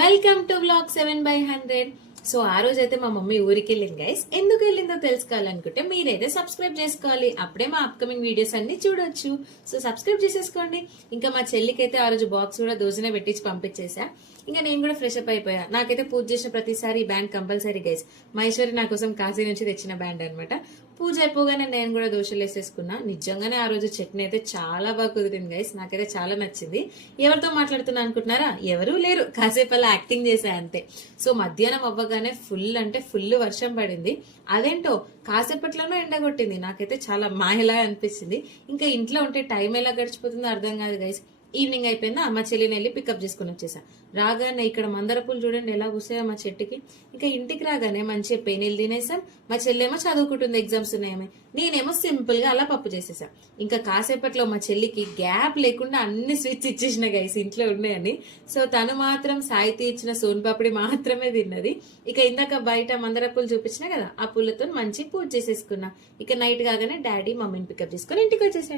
Welcome to blog seven by hundred. So ఆ రోజు అయితే మా మమ్మీ ఊరికి వెళ్ళింది గైస్ ఎందుకు వెళ్ళిందో తెలుసుకోవాలనుకుంటే మీరైతే సబ్స్క్రైబ్ చేసుకోవాలి. అప్పుడే మా అప్కమింగ్ వీడియోస్ అన్ని చూడొచ్చు. సో సబ్స్క్రైబ్ చేసేసుకోండి. ఇంకా మా చెల్లికి అయితే ఆ రోజు బాక్స్ కూడా దోజనే పెట్టించి పంపించేసా ఇంకా నేను కూడా ఫ్రెష్ అప్ అయిపోయా. నాకైతే పూజ చేసిన ప్రతిసారి ఈ బ్యాండ్ కంపల్సరీ గైస్ మహేశ్వరి నా కోసం కాశీ నుంచి తెచ్చిన బ్యాండ్ అనమాట పూజ అయిపోగానే నేను కూడా దోశలు వేసేసుకున్నా. నిజంగానే ఆ రోజు చట్నీ అయితే చాలా బాగా కుదిరింది గైస్ నాకైతే చాలా నచ్చింది. ఎవరితో మాట్లాడుతున్నా అనుకుంటున్నారా? ఎవరూ లేరు. కాసేపు అలా యాక్టింగ్ చేసా అంతే. సో మధ్యాహ్నం అవ్వగానే ఫుల్ అంటే ఫుల్ వర్షం పడింది. అదేంటో? కాసేపట్లోనే ఎండ కొట్టింది నాకైతే చాలా మాయలా అనిపించింది. ఇంకా ఇంట్లో ఉంటే టైం ఎలా గడిచిపోతుందో అర్థం కాదు గైస్ ఈవినింగ్ అయిపోయిందా? మా చెల్లిని వెళ్ళి పికప్ చేసుకుని వచ్చేసా. రాగానే ఇక్కడ మందర పూలు చూడండి ఎలా కూసాయో మా చెట్టుకి. ఇంకా ఇంటికి రాగానే మంచిగా పెనీలు తినేసాం. మా చెల్లెమో చదువుకుంటుంది ఎగ్జామ్స్ ఉన్నాయేమో. నేనేమో సింపుల్గా అలా పప్పు చేసేసా. ఇంకా కాసేపట్లో మా చెల్లికి గ్యాప్ లేకుండా అన్ని స్వీట్స్ ఇచ్చేసిన గైస్ ఇంట్లో ఉన్నాయని. సో తను మాత్రం సాయితీ ఇచ్చిన సోన్ పాపిడి మాత్రమే తిన్నది. ఇక ఇందాక బయట మందర పూలు చూపించిన కదా ఆ పూలతో మంచి పూజ చేసేసుకున్నా. ఇక నైట్ కాగానే డాడీ మమ్మీని పికప్ చేసుకుని ఇంటికి వచ్చేసాడు.